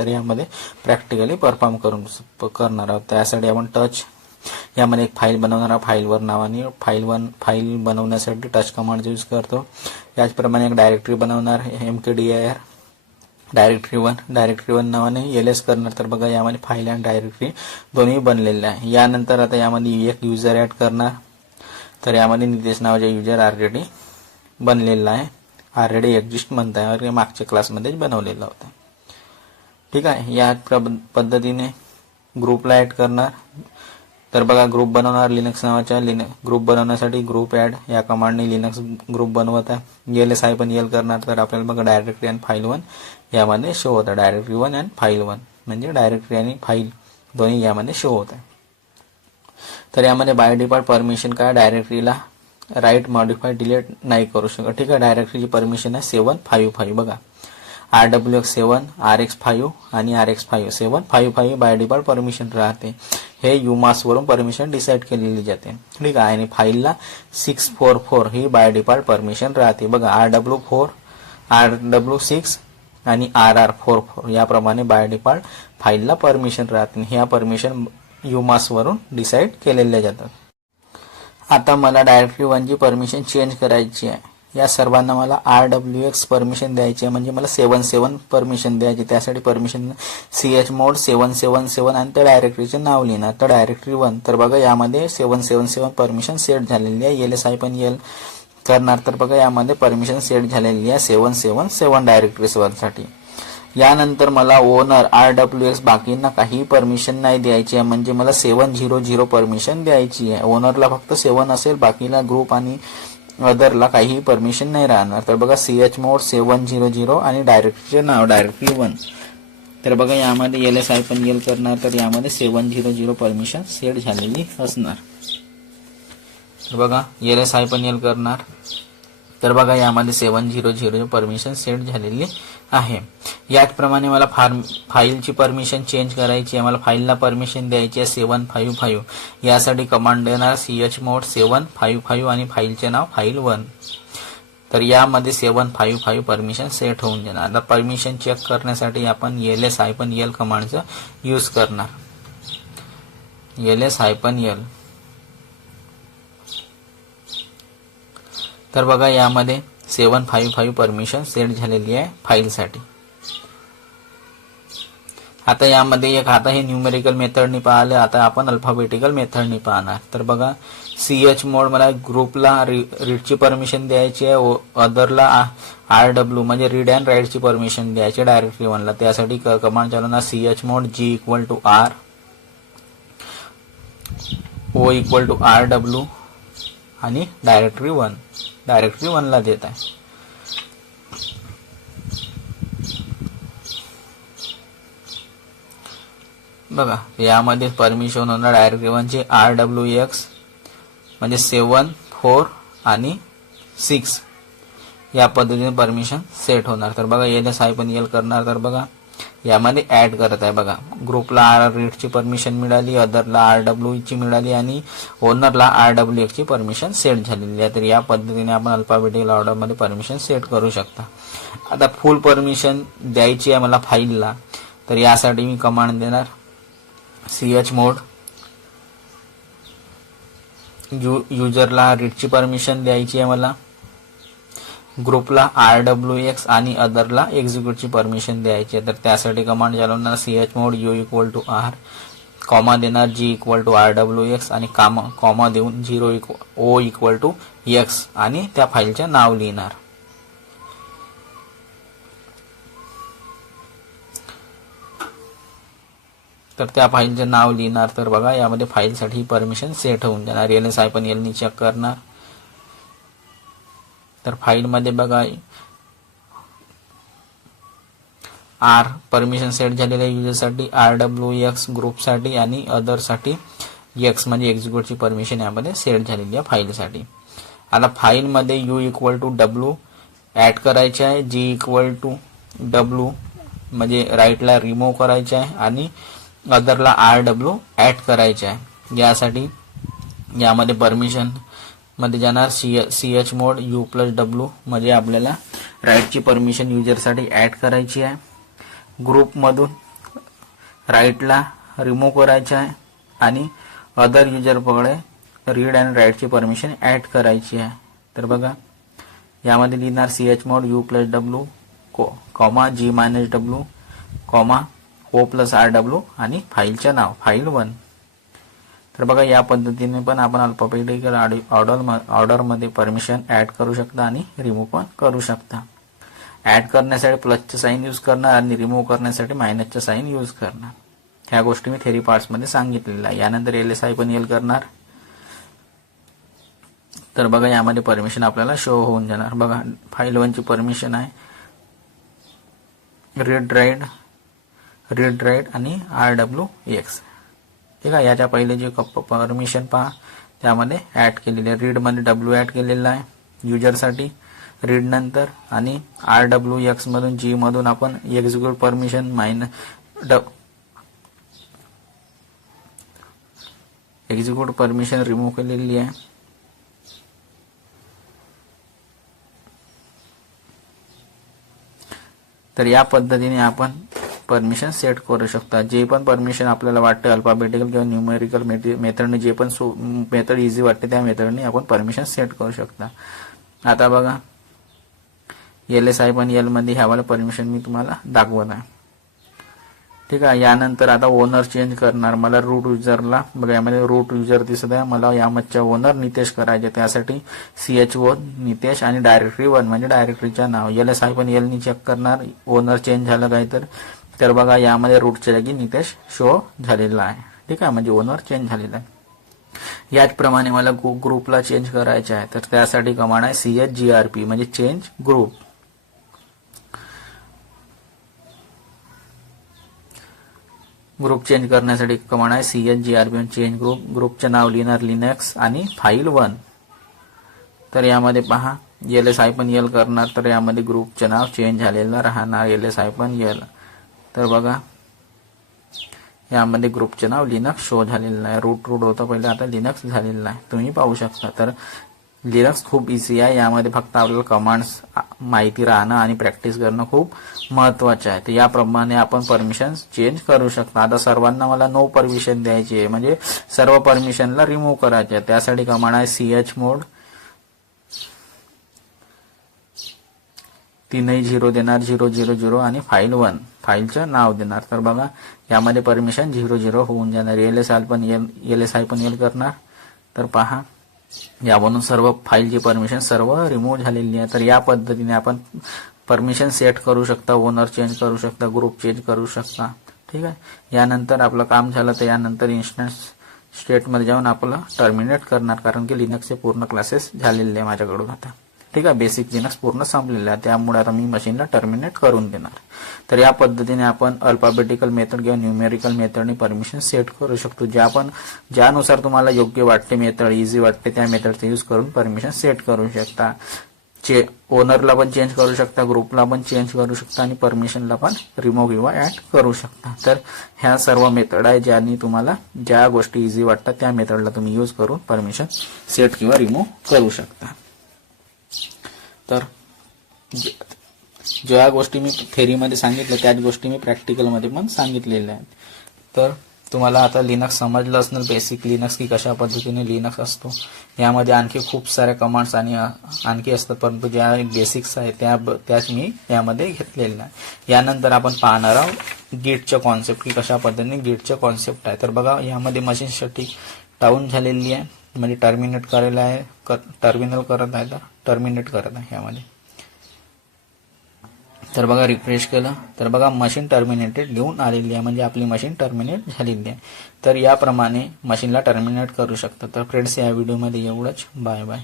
तर यामध्ये practically perform करणार आहोत. त्यासाठी आपण टच यामध्ये एक फाईल बनवणार आहोत. फाईलवर नावाने फाईल बनवण्यासाठी टच कमांड यूज करतो. याचप्रमाणे एक डायरेक्टरी बनवणार mkdir डायरेक्टरी वन नावाने ls करणार. तर बघा यामध्ये फाईल आणि डायरेक्टरी दोन्ही बनलेले आहे. यानंतर आता यामध्ये एक युजर ऍड करणार. तर यामध्ये नितेश नावाचा युजर ऑलरेडी बनलेला आहे, ऑलरेडी एक्झिस्ट म्हणता आहे, मागच्या क्लासमध्येच बनवलेला होता. ठीक आहे. या पद्धतीने ग्रुपला ऍड करणार. तर बघा ग्रुप बनवणार लिनक्स नावाच्या ग्रुप बनवण्यासाठी ग्रुप ऍड या कमांडने लिनक्स ग्रुप बनवत आहे. ls-l करणार. तर आपल्याला बघा डायरेक्टरी आणि फाईल 1 यामध्ये शो होतं. डायरेक्टरी 1 आणि फाईल 1 म्हणजे डायरेक्टरी आणि फाईल दोन्ही यामध्ये शो होत आहे. तर यामध्ये बाय डिफॉल्ट परमिशन काय, डायरेक्टरीला राईट मॉडिफाय डिलीट नाही करू शकत. ठीक आहे. डायरेक्टरीची परमिशन आहे 755. बघा rwx7 rx5 आणि rx5 755 बाय डिफॉल्ट परमिशन राहते. हे UMAS वरून परमिशन डिसाईड केलेली जाते. ठीक आहे. आणि फाईलला 644 ही बाय डिफॉल्ट परमिशन राहते. बघा rw4 rw6 आणि rr44 याप्रमाणे बाय डिफॉल्ट फाईलला परमिशन राहते. ह्या परमिशन UMAS वरून डिसाईड केलेल्या जातात. आता मला डायरेक्टरी 1 ची परमिशन चेंज करायची आहे. या सर्वांना मला rwx परमिशन द्यायची आहे, म्हणजे मला 77 परमिशन द्यायची. त्यासाठी परमिशन chmod 777 आणि त्या डायरेक्टरीचे नाव लिहिणार. तर डायरेक्टरी 1 तर बघा यामध्ये 777 परमिशन सेट झालेली आहे. ls-l करणार. तर बघा यामध्ये परमिशन सेट झालेली आहे 777 डायरेक्टरीसाठी. यानंतर मला ओनर rwx बाकींना काही परमिशन नाही द्यायची आहे, म्हणजे मला 700 परमिशन द्यायची आहे. ओनरला फक्त 7 असेल, बाकीला ग्रुप आणि अदरला काही परमिशन नाही राहणार. तर बघा chmod 700 आणि डायरेक्टरीचे नाव डायरेक्टरी 1. तर बघा यामध्ये ls-l करणार. तर यामध्ये 700 परमिशन सेट झालेली असणार. तर बघा ls-l करणार. तर बघा यामध्ये 700 परमिशन सेट झालेली आहे. याचप्रमाणे मला फाईलची परमिशन चेंज करायची आहे. मला फाईलला परमिशन द्यायची आहे 755. यासाठी कमांड देणार chmod 755 आणि फाईलचे नाव फाईल 1. तर यामध्ये 755 परमिशन सेट होऊन जाणार. आता परमिशन चेक करण्यासाठी आपण ls-l कमांडचा यूज करणार. ls-l तर बघा यामध्ये 755 परमिशन सेट झालेली आहे फाईलसाठी. आता यामध्ये आता हे न्यूमेरिकल मेथडनी पाहिले, आता आपण अल्फाबेटिकल मेथडनी पाहणार. तर बघा chmod मला ग्रुपला रीडची परमिशन द्यायची आहे, अदरला rw म्हणजे रीड अँड राईटची परमिशन द्यायची डायरेक्टरी 1 ला. त्यासाठी कमांड चालवणार chmod g = r o = rw आणि डायरेक्टरी 1 ला देत आहे. बघा यामध्ये परमिशन होणार डायरेक्टरी 1 चे rwx म्हणजे 7 4 आणि 6 या पद्धतीने परमिशन सेट होणार. तर बघा ls-l करणार. तर बघा यामध्ये ऍड करत आहे. बघा ग्रुपला रीडची परमिशन मिळाली, अदरला rw ची मिळाली आणि ओनरला rwx ची परमिशन सेट झालेली आहे. तर या पद्धतीने आपण अल्फाबेटिकल ऑर्डर मध्ये परमिशन सेट करू शकता. आता फुल परमिशन द्यायची आहे मला फाईलला. तर यासाठी मी कमांड देणार chmod युजरला रीडची परमिशन द्यायची आहे मला, ग्रुपला rwx आणि अदरला एक्झिक्यूटची परमिशन द्यायची आहे. तर त्यासाठी कमांड चालवणार chmod u = r, कॉमा देणार g = rwx आणि कॉमा देऊन o = x आणि त्या फाईलचे नाव लिहिणार. तर त्या फाईलचे नाव लिहिणार. तर बघा यामध्ये फाईलसाठी परमिशन सेट होऊन जाणार. ls-l नी चेक करणार. तर फाईल मध्ये बघा r परमिशन सेट झालेल्या युजरसाठी, rwx ग्रुपसाठी आणि अदरसाठी x म्हणजे एक्झिक्यूटची परमिशन यामध्ये सेट झालेली आहे फाईलसाठी. आता फाईल मध्ये u = w ऍड करायचे आहे, g = w म्हणजे राईटला रिमूव्ह करायचे आहे आणि अदरला rw ऍड करायचे आहे. यासाठी यामध्ये परमिशन मध्ये जाणार chmod u+w म्हणजे आपल्याला राईटची परमिशन युजरसाठी ऍड करायची आहे. ग्रुपमधून राईटला रिमूव्ह करायचं आहे आणि अदर युजरकडे रीड अँड राईटची परमिशन ऍड करायची आहे. तर बघा यामध्ये लिहिणार chmod u+w comma g-w comma o+rw आणि फाईलचं नाव file1. तर बघा या पद्धतीने पण आपण अल्फाबेटिकल ऑर्डरमध्ये परमिशन ऍड करू शकता आणि रिमूव्ह पण करू शकता. ऍड करण्यासाठी प्लसचं साईन यूज करणार आणि रिमूव्ह करण्यासाठी मायनसचं साईन यूज करणार. ह्या गोष्टी मी थेरी पार्ट्समध्ये सांगितलेल्या आहे. यानंतर ls-l करणार. तर बघा यामध्ये परमिशन आपल्याला शो होऊन जाणार. बघा file1 ची परमिशन आहे रीड राईट आणि rwx. ठीक आहे. याच्या पहिले जे परमिशन पहा त्यामध्ये ऍड केलेले रीड मध्ये w ऍड केलेला आहे युजरसाठी रीड नंतर आणि rwx मधून g मधून आपण execute permission execute permission remove केलेली आहे. तर या पद्धतीने आपण परमिशन सेट करू शकता. जे पण परमिशन आपल्याला वाटते अल्फाबेटिकल किंवा न्यूमेरिकल मेथडने जे पण मेथड इझी वाटते त्या मेथडने आपण परमिशन सेट करू शकता. आता बघा ls-l मध्ये ह्यावाला परमिशन मी तुम्हाला दाखवत आहे. ठीक आहे. यानंतर आता ओनर चेंज करणार. मला रूट युजरला बघा यामध्ये रूट युजर दिसत आहे. मला यामधच्या ओनर नितेश करायचे. त्यासाठी chmod नितेश आणि डायरेक्टरी 1 म्हणजे डायरेक्टरीचं नाव ls-l नी चेक करणार ओनर चेंज झालं काय तर बघा यामध्ये रूटच्या जागी नितेश शो झालेला आहे. ठीक आहे. म्हणजे ओनर चेंज झालेला आहे. याचप्रमाणे मला ग्रुपला चेंज करायचे आहे. तर त्यासाठी कमांड आहे chgrp म्हणजे चेंज ग्रुप. ग्रुप चेंज करण्यासाठी कमांड आहे chgrp चेंज ग्रुप. ग्रुपचे नाव लिहिणार लिनक्स आणि file1. तर यामध्ये पहा ls-l करणार तर यामध्ये ग्रुपचे नाव चेंज झालेलं राहणार ls-l. तर बघा यामध्ये ग्रुपचे नाव लिनक्स शो झालेलं आहे. रूट होतं पहिले आता लिनक्स झालेलं आहे. तुम्ही पाहू शकता. तर लिनक्स खूप इझी आहे. यामध्ये फक्त आपल्याला कमांड्स माहिती राहणं आणि प्रॅक्टिस करणं खूप महत्वाचं आहे. तर याप्रमाणे आपण परमिशन चेंज करू शकता. आता सर्वांना मला नो परमिशन द्यायची आहे म्हणजे सर्व परमिशनला रिमूव्ह करायचे आहे. त्यासाठी कमांड आहे chmod 3 0 देणार 000 आणि file1 फाईलचं नाव देणार. तर बघा यामध्ये परमिशन 00 होऊन जाणार. ls-l करणार. तर पहा यावरून सर्व फाईलची परमिशन सर्व रिमूव्ह झालेली आहे. तर या पद्धतीने आपण परमिशन सेट करू शकता. ओनर चेंज करू शकता. ग्रुप चेंज करू शकता. ठीक आहे. यानंतर आपलं काम झालं तर यानंतर इन्स्टन्स स्टेटमध्ये जाऊन आपलं टर्मिनेट करणार कारण की लिनक्सचे पूर्ण क्लासेस झालेले आहे माझ्याकडून आता. ठीक आहे. बेसिक लिनक्स पूर्ण संपलेलं आहे. त्यामुळे आता मी मशीनला टर्मिनेट करून देणार. तर या पद्धतीने आपण अल्फाबेटिकल मेथड किंवा न्यूमेरिकल मेथडने परमिशन सेट करू शकतो. ज्यानुसार तुम्हाला योग्य वाटते मेथड इझी वाटते त्या मेथडचा यूज करून परमिशन सेट करू शकता. ओनरला पण चेंज करू शकता. ग्रुपला पण चेंज करू शकता आणि परमिशनला पण रिमूव्ह किंवा ऍड करू शकता. तर ह्या सर्व मेथड आहे ज्यांनी तुम्हाला ज्या गोष्टी इझी वाटतात त्या मेथडला तुम्ही यूज करून परमिशन सेट किंवा रिमूव्ह करू शकता. तर ज्या गोष्टी मी थेरीमध्ये सांगितल्या त्याच गोष्टी मी प्रॅक्टिकलमध्ये पण सांगितलेल्या आहेत. तर तुम्हाला आता लिनक्स समजलं असणार बेसिक लिनक्स की कशा पद्धतीने लिनक्स असतो. यामध्ये आणखी खूप साऱ्या कमांड्स आणि आणखी असतात परंतु ज्या बेसिक्स आहेत त्याच मी यामध्ये घेतलेल्या आहे. यानंतर आपण पाहणार आहोत गिटच्या कॉन्सेप्ट की कशा पद्धतीने गिटचे कॉन्सेप्ट आहे. तर बघा यामध्ये मशीनसाठी डाऊन झालेली आहे म्हणजे टर्मिनेट करायला आहे टर्मिनल करत आहे तर टर्मिनेट करत आहे यामध्ये. तर बघा रिफ्रेश केलं तर बघा मशीन टर्मिनेटेड घेऊन आलेली आहे म्हणजे आपली मशीन टर्मिनेट झालेली आहे. तर याप्रमाणे मशीनला टर्मिनेट करू शकता. तर फ्रेंड्स या व्हिडिओमध्ये एवढंच. Bye bye.